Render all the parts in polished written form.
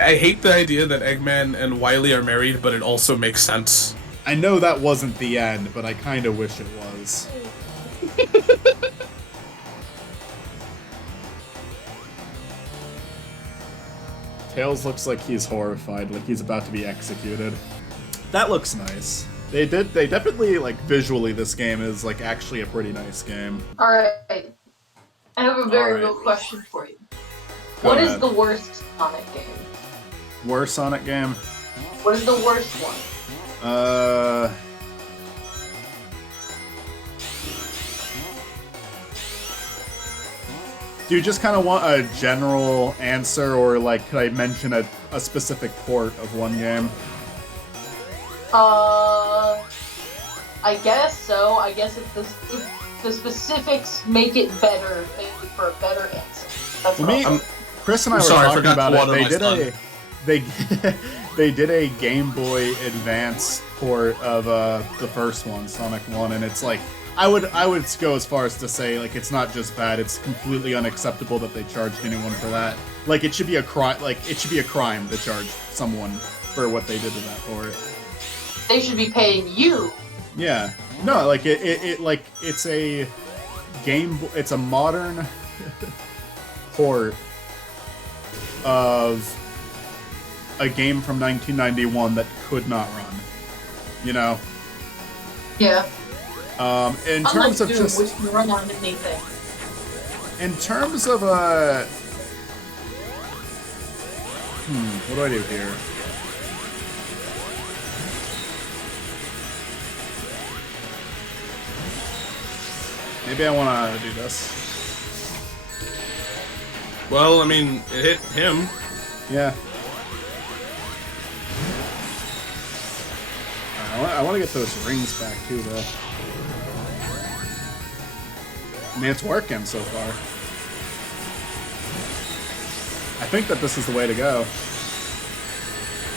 I hate the idea that Eggman and Wily are married, but it also makes sense. I know that wasn't the end, but I kind of wish it was. Tails looks like he's horrified, like he's about to be executed. That looks nice. They definitely, like, visually this game is, like, actually a pretty nice game. Alright. I have a very real question for you. What is the worst Sonic game? Worst Sonic game? What is the worst one? Do you just kind of want a general answer, or, like, could I mention a specific port of one game? I guess so. I guess if the specifics make it better, maybe for a better answer. That's what Chris and I were talking about it. They did a Game Boy Advance port of the first one, Sonic 1, and it's like I would go as far as to say, like, it's not just bad, it's completely unacceptable that they charged anyone for that. Like, it should be a crime. Like, it should be a crime to charge someone for what they did to that port. They should be paying you. Yeah. No, like it's a game. It's a modern port of a game from 1991 that could not run. You know. Yeah. In terms of Doom, just which can run on anything. in terms of what do I do here? Maybe I want to do this. Well, I mean, it hit him. Yeah. I want to get those rings back too, though. I mean, it's working so far. I think that this is the way to go.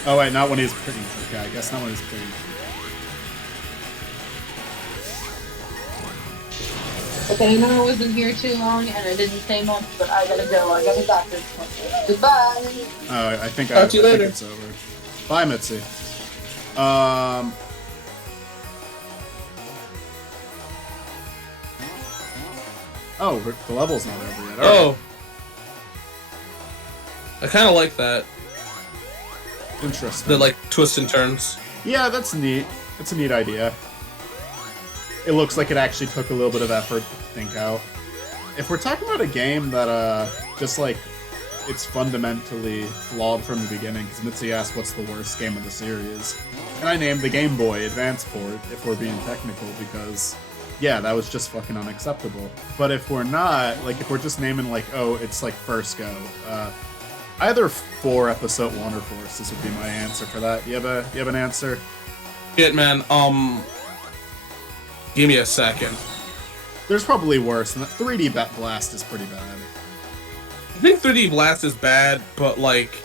Oh wait, not when he's pretty. Okay, I guess not when he's pretty. Okay, I know I wasn't here too long and I didn't say much, but I gotta go. I got a doctor's appointment. Goodbye. I think Talk to you later. Think it's over. Bye, Mitzi. Oh, the level's not over yet. All right. I kind of like that. Interesting. The, like, twists and turns. Yeah, that's neat. It's a neat idea. It looks like it actually took a little bit of effort to think out. If we're talking about a game that, just like, it's fundamentally flawed from the beginning, because Mitzi asked what's the worst game of the series, and I named the Game Boy Advance port, if we're being technical, because, yeah, that was just fucking unacceptable. But if we're not, like, if we're just naming, like, oh, it's, like, first go, either 4 Episode 1 or Forces would be my answer for that. You have an answer? Shit, man, give me a second. There's probably worse, and 3D Blast is pretty bad. I think 3D Blast is bad, but, like,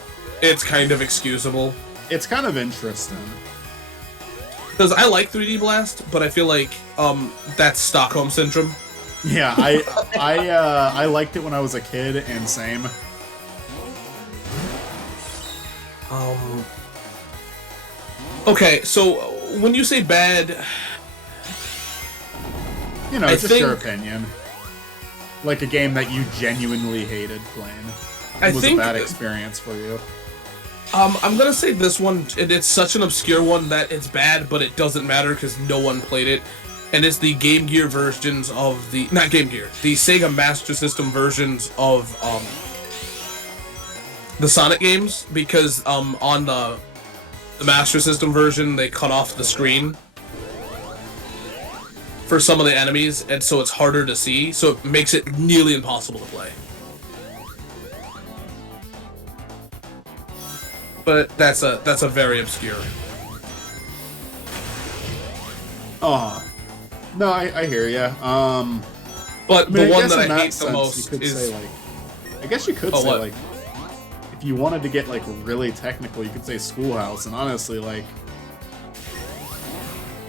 it's kind of excusable. It's kind of interesting. Because I like 3D Blast, but I feel like, that's Stockholm Syndrome. Yeah, I liked it when I was a kid, and same. Okay, so, when you say bad... You know, just your opinion. Like a game that you genuinely hated playing. It was a bad experience for you. I'm gonna say this one, it's such an obscure one that it's bad, but it doesn't matter because no one played it. And it's the Game Gear versions of the... Not Game Gear. The Sega Master System versions of, the Sonic games, because, on the Master System version, they cut off the screen for some of the enemies, and so it's harder to see, so it makes it nearly impossible to play. But that's a very obscure. Oh. No, I hear ya. But I mean, the one that I that hate the most you could is... say, like, I guess you could say, like, if you wanted to get, like, really technical, you could say Schoolhouse, and honestly, like,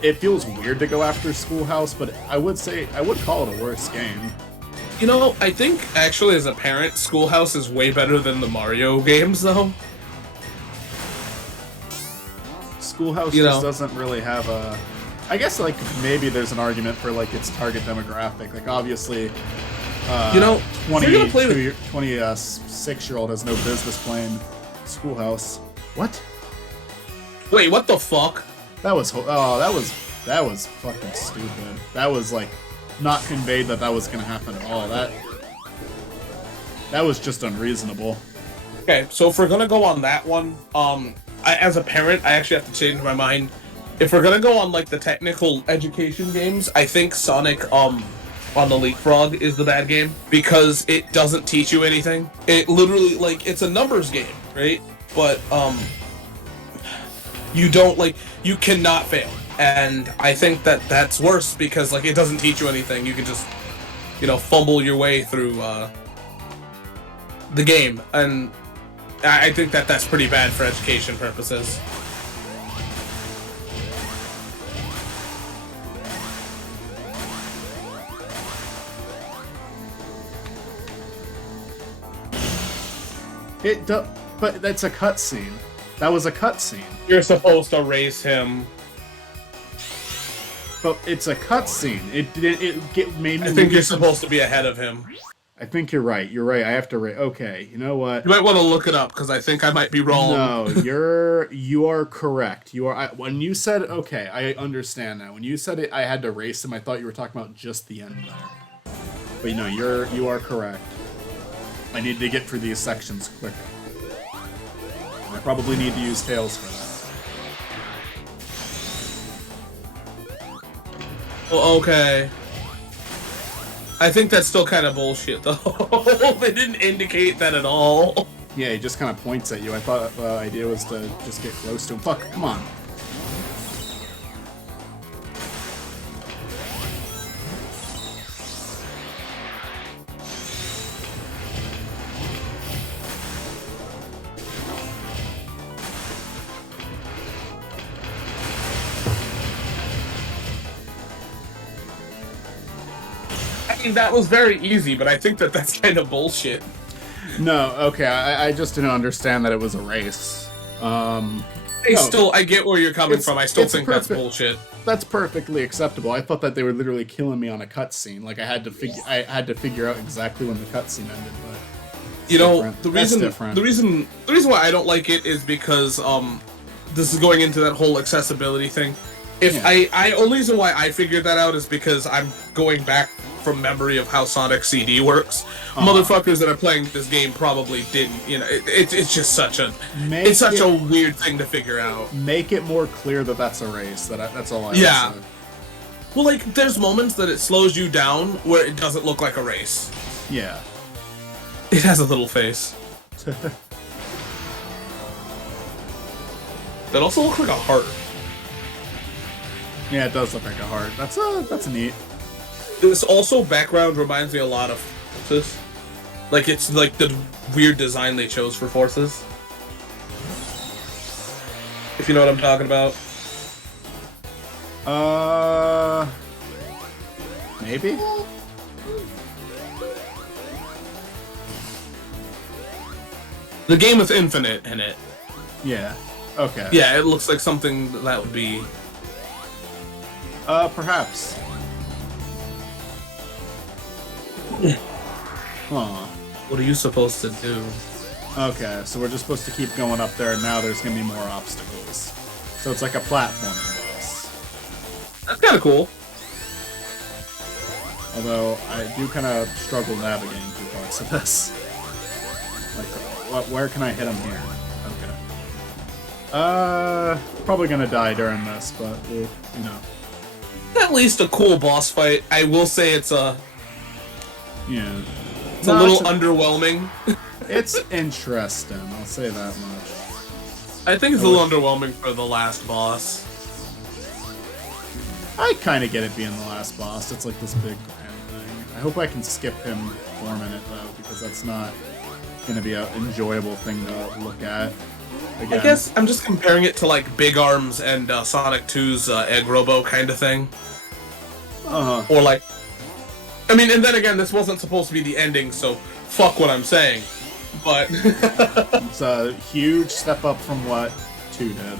it feels weird to go after Schoolhouse, but I would call it a worse game. You know, I think, actually, as a parent, Schoolhouse is way better than the Mario games, though. Schoolhouse You just know. doesn't really have a. I guess like maybe there's an argument for like its target demographic. Like obviously, You know, if you're gonna play with 26-year-old has no business playing Schoolhouse. What? Wait, what the fuck? That was that was fucking stupid. That was like not conveyed that was gonna happen at all. That was just unreasonable. Okay, so if we're gonna go on that one, as a parent, I actually have to change my mind. If we're gonna go on like the technical education games, I think Sonic on the Leapfrog is the bad game because it doesn't teach you anything. It literally like it's a numbers game, right? But you cannot fail, and I think that's worse because like it doesn't teach you anything. You can just fumble your way through the game, and I think that's pretty bad for education purposes. But that's a cutscene. That was a cutscene. You're supposed to race him. But it's a cutscene. It made me. I think you're supposed to be ahead of him. I think you're right. You're right. I have to rate. Okay, you know what? You might want to look it up because I think I might be wrong. No, you are correct. When you said okay, I understand now. When you said it, I had to race him. I thought you were talking about just the end there. But no, you are correct. I need to get through these sections quick. I probably need to use Tails for that. Well, okay. I think that's still kind of bullshit, though. They didn't indicate that at all. Yeah, he just kind of points at you. I thought the idea was to just get close to him. Fuck, come on. I mean, that was very easy, but I think that's kind of bullshit. No, okay, I just didn't understand that it was a race. I get where you're coming from. I still think that's bullshit. That's perfectly acceptable. I thought that they were literally killing me on a cutscene. Like I had to figure out exactly when the cutscene ended. But the reason why I don't like it is because this is going into that whole accessibility thing. Only reason why I figured that out is because I'm going back from memory of how Sonic CD works. Motherfuckers that are playing this game probably didn't. It's just such a weird thing to figure out. Make it more clear that that's a race. That's all I. Yeah. Well, like there's moments that it slows you down where it doesn't look like a race. Yeah. It has a little face. That also looks like a heart. Yeah, it does look like a heart. That's neat. This also background reminds me a lot of Forces. Like it's like the weird design they chose for Forces. If you know what I'm talking about. Maybe? The game with Infinite in it. Yeah. Okay. Yeah, it looks like something that would be... Perhaps. Huh. What are you supposed to do? Okay, so we're just supposed to keep going up there, and now there's gonna be more obstacles. So it's like a platforming boss. That's kind of cool. Although, I do kind of struggle navigating through parts of this. Like, where can I hit him here? Okay. Probably gonna die during this, but, At least a cool boss fight. I will say it's a... Yeah. It's a little underwhelming. It's interesting, I'll say that much. I think it's a little underwhelming for the last boss. I kind of get it being the last boss. It's like this big grand thing. I hope I can skip him forming it, though, because that's not going to be an enjoyable thing to look at. Again. I guess I'm just comparing it to, like, Big Arms and Sonic 2's Egg Robo kind of thing. Uh-huh. Or, like... I mean, and then again, this wasn't supposed to be the ending, so fuck what I'm saying. But... It's a huge step up from what 2 did.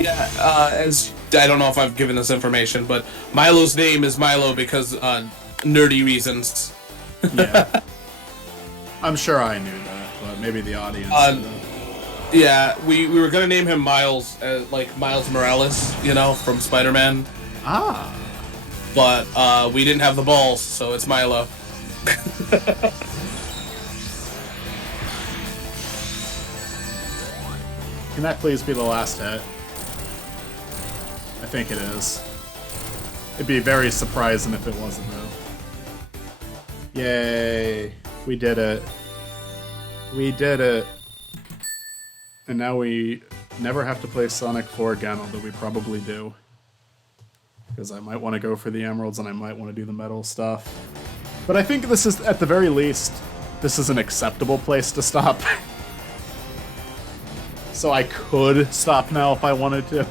Yeah, as I don't know if I've given this information, but Milo's name is Milo because nerdy reasons. Yeah. I'm sure I knew that, but maybe the audience didn't. Yeah, we were gonna name him Miles, like Miles Morales, you know, from Spider-Man. Ah. But we didn't have the balls, so it's Milo. Can that please be the last hit? I think it is. It'd be very surprising if it wasn't, though. Yay. We did it. We did it. And now we never have to play Sonic 4 again, although we probably do. Because I might want to go for the emeralds and I might want to do the metal stuff. But I think this is, at the very least, this is an acceptable place to stop. So I could stop now if I wanted to.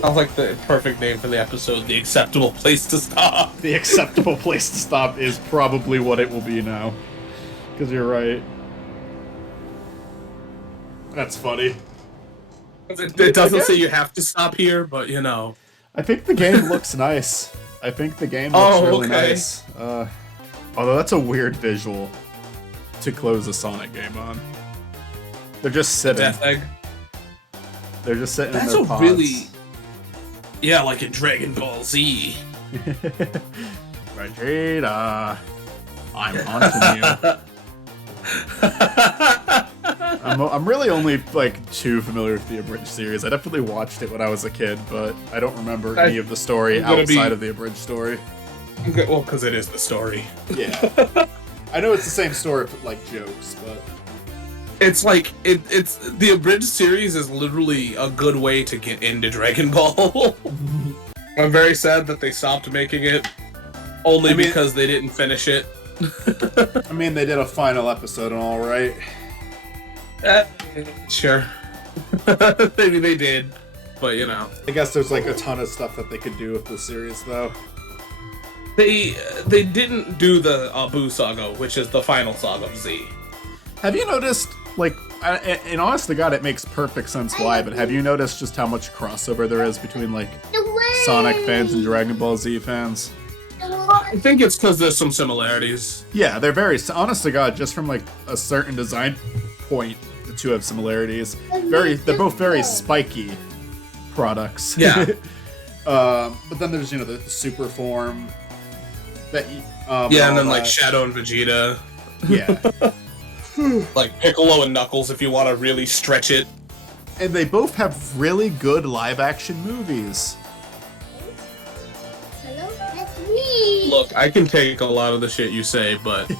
Sounds like the perfect name for the episode, The Acceptable Place to Stop. The acceptable place to stop is probably what it will be now. Because you're right. That's funny. It doesn't say you have to stop here, but you know. I think the game looks nice. I think the game looks really nice. Although that's a weird visual to close a Sonic game on. They're just sitting. Death Egg. They're just sitting That's in their a pods. really... Yeah, like in Dragon Ball Z. Vegeta, I'm haunting you. I'm really only like too familiar with the abridged series. I definitely watched it when I was a kid, but I don't remember any of the story outside of the abridged story. Well, because it is the story. Yeah, I know it's the same story, but like jokes, but it's like it's the abridged series is literally a good way to get into Dragon Ball. I'm very sad that they stopped making it, only because they didn't finish it. I mean, they did a final episode and all right. Sure. Maybe they did, but you know. I guess there's like a ton of stuff that they could do with the series, though. They didn't do the Boo saga, which is the final saga of Z. Have you noticed, like, and honest to God, it makes perfect sense why, but have you noticed just how much crossover there is between, like, Sonic fans and Dragon Ball Z fans? I think it's because there's some similarities. Yeah, they're very, honest to God, just from, like, a certain design point, the two have similarities. They're both very spiky products. Yeah. But then there's, you know, the super form. That, yeah, and then, like, Shadow and Vegeta. Yeah. Like Piccolo and Knuckles if you want to really stretch it. And they both have really good live-action movies. Hello, that's me. Look, I can take a lot of the shit you say, but